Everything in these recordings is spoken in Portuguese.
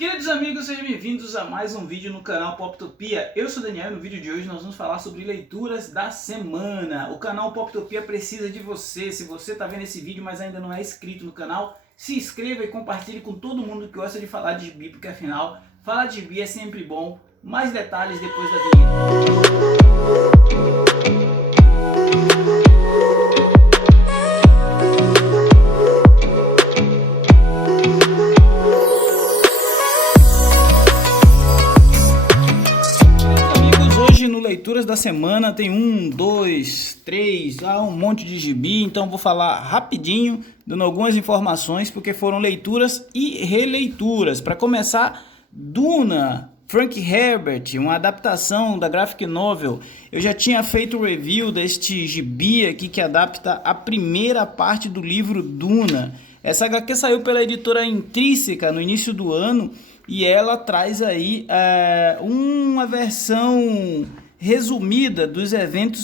Queridos amigos, sejam bem-vindos a mais um vídeo no canal Poptopia. Eu sou o Daniel e no vídeo de hoje nós vamos falar sobre leituras da semana. O canal Poptopia precisa de você. Se você está vendo esse vídeo, mas ainda não é inscrito no canal, se inscreva e compartilhe com todo mundo que gosta de falar de gibi, porque afinal, falar de gibi é sempre bom. Mais detalhes depois da vinheta. Leituras da semana tem 1, 2, 3, um monte de gibi, então vou falar rapidinho, dando algumas informações, porque foram leituras e releituras. Para começar, Duna, Frank Herbert, uma adaptação da graphic novel. Eu já tinha feito o review deste gibi aqui que adapta a primeira parte do livro Duna. Essa HQ saiu pela editora Intrínseca no início do ano e ela traz aí uma versão resumida dos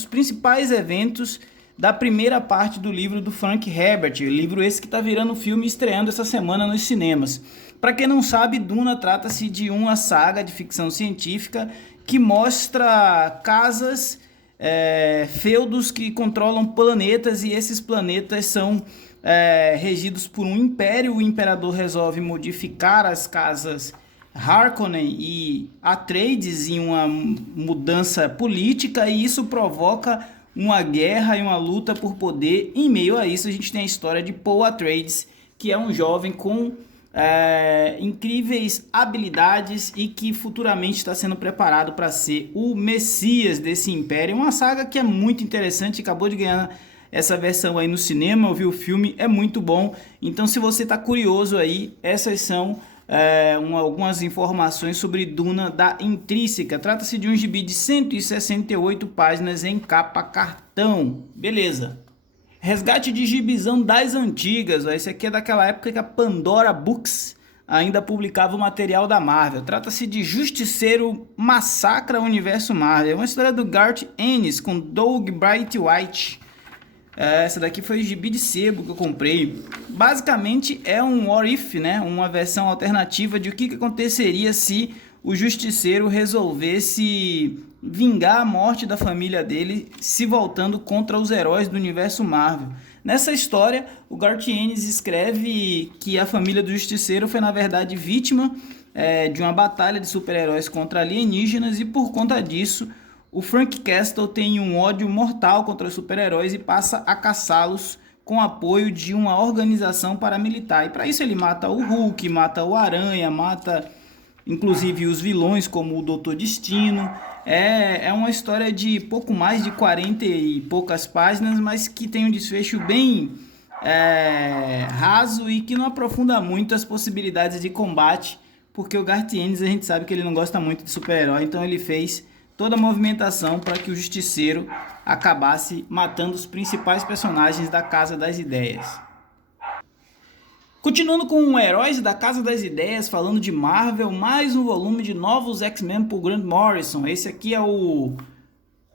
principais eventos da primeira parte do livro do Frank Herbert, livro esse que está virando filme, estreando essa semana nos cinemas. Para quem não sabe, Duna trata-se de uma saga de ficção científica que mostra casas, feudos que controlam planetas, e esses planetas são regidos por um império. O imperador resolve modificar as casas Harkonnen e Atreides em uma mudança política, e isso provoca uma guerra e uma luta por poder. Em meio a isso, a gente tem a história de Paul Atreides, que é um jovem com incríveis habilidades e que futuramente está sendo preparado para ser o Messias desse império. Uma saga que é muito interessante, acabou de ganhar essa versão aí no cinema. Eu vi o filme, é muito bom. Então, se você está curioso aí, essas são algumas informações sobre Duna da Intrínseca. Trata-se de um gibi de 168 páginas em capa cartão. Beleza. Resgate de gibizão das antigas. Esse aqui é daquela época que a Pandora Books ainda publicava o material da Marvel. Trata-se de Justiceiro Massacra o Universo Marvel. É uma história do Garth Ennis com Doug Braithwaite. Essa daqui foi o gibi de sebo que eu comprei. Basicamente é um what if, né? Uma versão alternativa de o que aconteceria se o Justiceiro resolvesse vingar a morte da família dele, se voltando contra os heróis do universo Marvel. Nessa história, o Garth Ennis escreve que a família do Justiceiro foi na verdade vítima de uma batalha de super-heróis contra alienígenas, e por conta disso o Frank Castle tem um ódio mortal contra os super-heróis e passa a caçá-los com apoio de uma organização paramilitar. E para isso ele mata o Hulk, mata o Aranha, mata inclusive os vilões como o Doutor Destino. É uma história de pouco mais de 40 e poucas páginas, mas que tem um desfecho bem raso e que não aprofunda muito as possibilidades de combate, porque o Garth Ennis, a gente sabe que ele não gosta muito de super-herói, então ele fez toda a movimentação para que o Justiceiro acabasse matando os principais personagens da Casa das Ideias. Continuando com Heróis da Casa das Ideias, falando de Marvel, mais um volume de novos X-Men por Grant Morrison. Esse aqui é o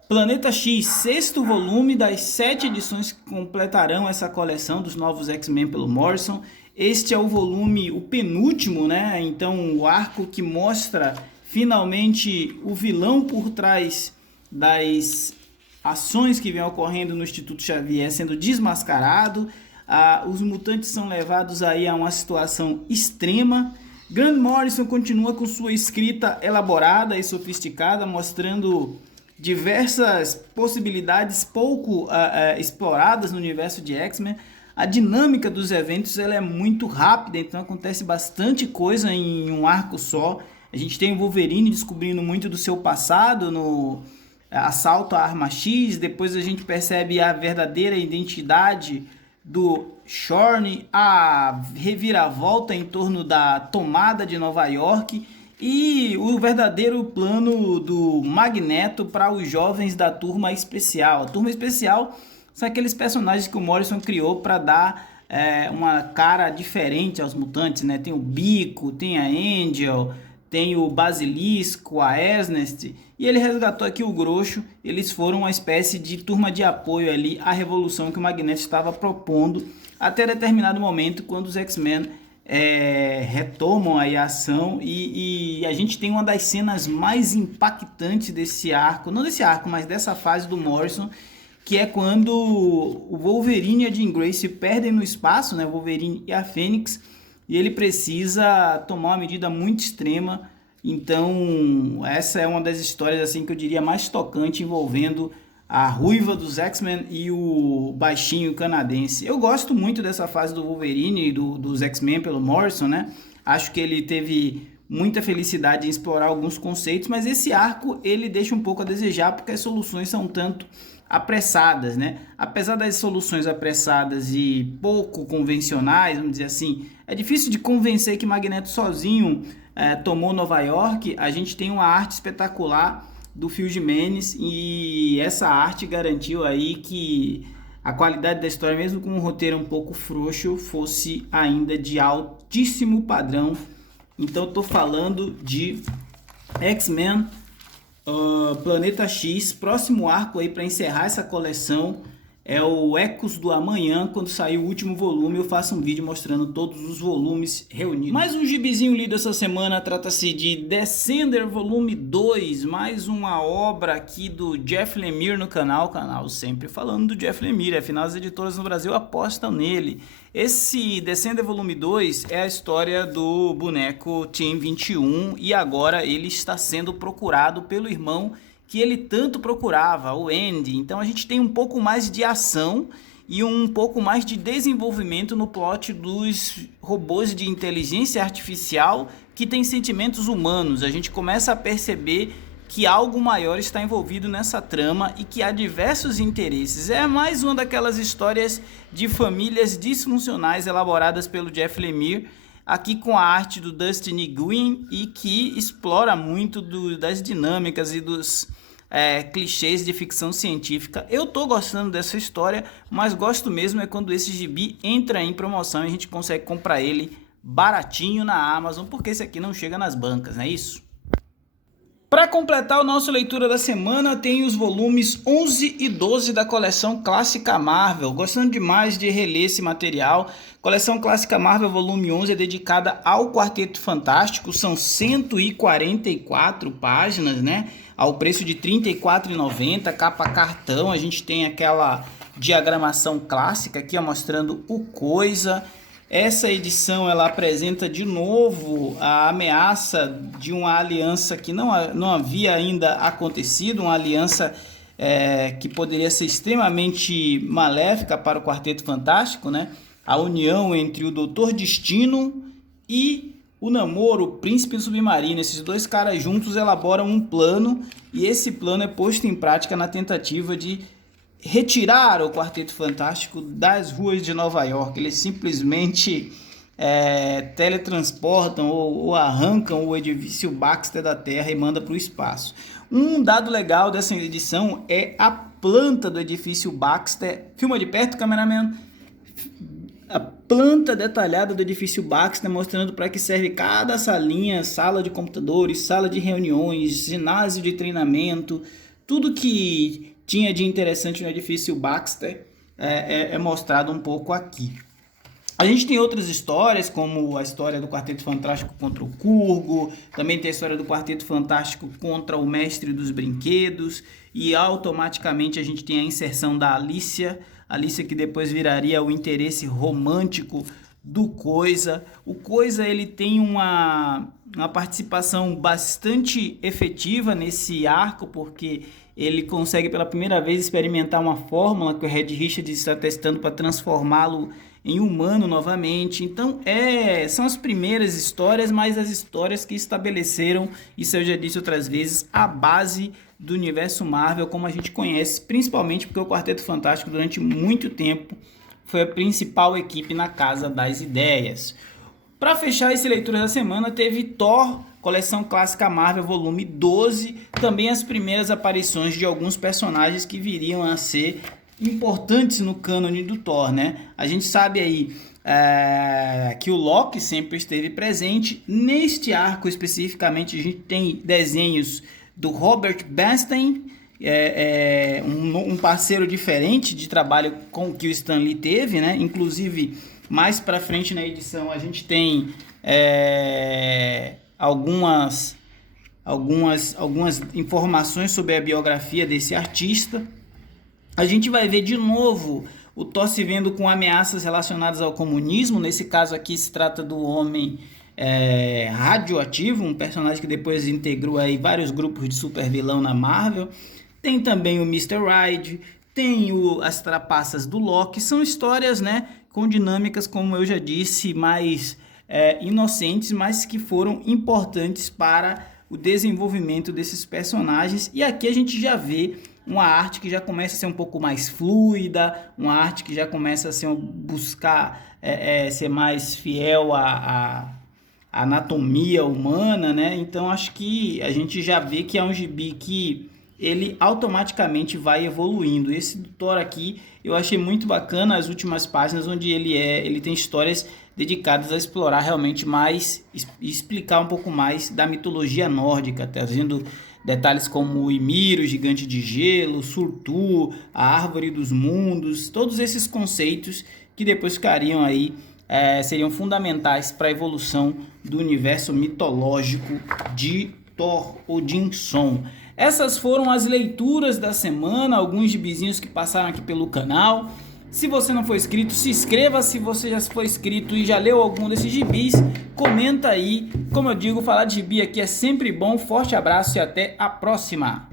Planeta X, sexto volume das 7 edições que completarão essa coleção dos novos X-Men pelo Morrison. Este é o volume, o penúltimo, né? Então o arco que mostra finalmente o vilão por trás das ações que vem ocorrendo no Instituto Xavier sendo desmascarado. Os mutantes são levados aí a uma situação extrema. Grant Morrison continua com sua escrita elaborada e sofisticada, mostrando diversas possibilidades pouco exploradas no universo de X-Men. A dinâmica dos eventos ela é muito rápida, então acontece bastante coisa em um arco só. A gente tem o Wolverine descobrindo muito do seu passado no assalto à Arma X. Depois a gente percebe a verdadeira identidade do Shorn, a reviravolta em torno da tomada de Nova York e o verdadeiro plano do Magneto para os jovens da Turma Especial. A Turma Especial são aqueles personagens que o Morrison criou para dar uma cara diferente aos mutantes, né? Tem o Bico, tem a Angel, tem o Basilisco, a Ernest, e ele resgatou aqui o Groxo. Eles foram uma espécie de turma de apoio ali à revolução que o Magneto estava propondo, até determinado momento, quando os X-Men retomam aí a ação e a gente tem uma das cenas mais impactantes desse arco, não desse arco, mas dessa fase do Morrison, que é quando o Wolverine e a Jean Grey se perdem no espaço, né? O Wolverine e a Fênix, e ele precisa tomar uma medida muito extrema. Então, essa é uma das histórias assim que eu diria mais tocante envolvendo a ruiva dos X-Men e o baixinho canadense. Eu gosto muito dessa fase do Wolverine e dos X-Men pelo Morrison, né? Acho que ele teve muita felicidade em explorar alguns conceitos, mas esse arco ele deixa um pouco a desejar porque as soluções são tanto apressadas, né? Apesar das soluções apressadas e pouco convencionais, vamos dizer assim, é difícil de convencer que Magneto sozinho tomou Nova York. A gente tem uma arte espetacular do Phil Jimenez e essa arte garantiu aí que a qualidade da história, mesmo com um roteiro um pouco frouxo, fosse ainda de altíssimo padrão. Então estou falando de X-Men Planeta X. Próximo arco aí para encerrar essa coleção é o Ecos do Amanhã. Quando sair o último volume eu faço um vídeo mostrando todos os volumes reunidos. Mais um gibizinho lido essa semana, trata-se de Descender volume 2, mais uma obra aqui do Jeff Lemire no canal sempre falando do Jeff Lemire, afinal as editoras no Brasil apostam nele. Esse Descender volume 2 é a história do boneco Team 21 e agora ele está sendo procurado pelo irmão que ele tanto procurava, o Andy. Então a gente tem um pouco mais de ação e um pouco mais de desenvolvimento no plot dos robôs de inteligência artificial que têm sentimentos humanos. A gente começa a perceber que algo maior está envolvido nessa trama e que há diversos interesses. É mais uma daquelas histórias de famílias disfuncionais elaboradas pelo Jeff Lemire, aqui com a arte do Dustin Nguyen, e que explora muito das dinâmicas e dos clichês de ficção científica. Eu tô gostando dessa história, mas gosto mesmo é quando esse gibi entra em promoção e a gente consegue comprar ele baratinho na Amazon, porque esse aqui não chega nas bancas, não é isso? Para completar o nosso leitura da semana, tem os volumes 11 e 12 da coleção Clássica Marvel. Gostando demais de reler esse material. Coleção Clássica Marvel volume 11 é dedicada ao Quarteto Fantástico. São 144 páginas, né? Ao preço de R$ 34,90, capa cartão. A gente tem aquela diagramação clássica aqui, ó, mostrando o Coisa. Essa edição ela apresenta de novo a ameaça de uma aliança que não havia ainda acontecido, uma aliança que poderia ser extremamente maléfica para o Quarteto Fantástico, né? A união entre o Doutor Destino e o Namor, o Príncipe Submarino. Esses dois caras juntos elaboram um plano e esse plano é posto em prática na tentativa de retirar o Quarteto Fantástico das ruas de Nova York. Eles simplesmente teletransportam ou arrancam o edifício Baxter da Terra e mandam para o espaço. Um dado legal dessa edição é a planta do edifício Baxter. Filma de perto, cameraman. A planta detalhada do edifício Baxter, mostrando para que serve cada salinha, sala de computadores, sala de reuniões, ginásio de treinamento, tudo que tinha de interessante no edifício Baxter é mostrado um pouco aqui. A gente tem outras histórias, como a história do Quarteto Fantástico contra o Kurgo, também tem a história do Quarteto Fantástico contra o Mestre dos Brinquedos, e automaticamente a gente tem a inserção da Alicia que depois viraria o interesse romântico do Coisa. O Coisa ele tem uma participação bastante efetiva nesse arco, porque ele consegue pela primeira vez experimentar uma fórmula que o Reed Richards está testando para transformá-lo em humano novamente. Então são as primeiras histórias, mas as histórias que estabeleceram, isso eu já disse outras vezes, a base do universo Marvel como a gente conhece, principalmente porque o Quarteto Fantástico durante muito tempo foi a principal equipe na Casa das Ideias. Para fechar esse leitura da semana, teve Thor, coleção Clássica Marvel, volume 12. Também as primeiras aparições de alguns personagens que viriam a ser importantes no cânone do Thor, né? A gente sabe aí que o Loki sempre esteve presente. Neste arco especificamente, a gente tem desenhos do Robert Bernstein, um parceiro diferente de trabalho com que o Stan Lee teve, né? Inclusive Mais para frente na edição a gente tem algumas informações sobre a biografia desse artista. A gente vai ver de novo o Thor se vendo com ameaças relacionadas ao comunismo. Nesse caso aqui se trata do Homem Radioativo, um personagem que depois integrou aí vários grupos de supervilão na Marvel. Tem também o Mr. Hyde, tem as trapaças do Loki. São histórias, né, com dinâmicas, como eu já disse, mais inocentes, mas que foram importantes para o desenvolvimento desses personagens. E aqui a gente já vê uma arte que já começa a ser um pouco mais fluida, uma arte que já começa a buscar ser mais fiel à anatomia humana, né? Então acho que a gente já vê que é um gibi que ele automaticamente vai evoluindo. Esse do Thor aqui eu achei muito bacana, as últimas páginas, onde ele tem histórias dedicadas a explorar realmente mais e explicar um pouco mais da mitologia nórdica, trazendo detalhes como o Ymir, o gigante de gelo, Surtur, a árvore dos mundos, todos esses conceitos que depois ficariam aí, seriam fundamentais para a evolução do universo mitológico de Thor Odinson. Essas foram as leituras da semana, alguns gibizinhos que passaram aqui pelo canal. Se você não for inscrito, se inscreva. Se você já foi inscrito e já leu algum desses gibis, comenta aí. Como eu digo, falar de gibi aqui é sempre bom. Forte abraço e até a próxima!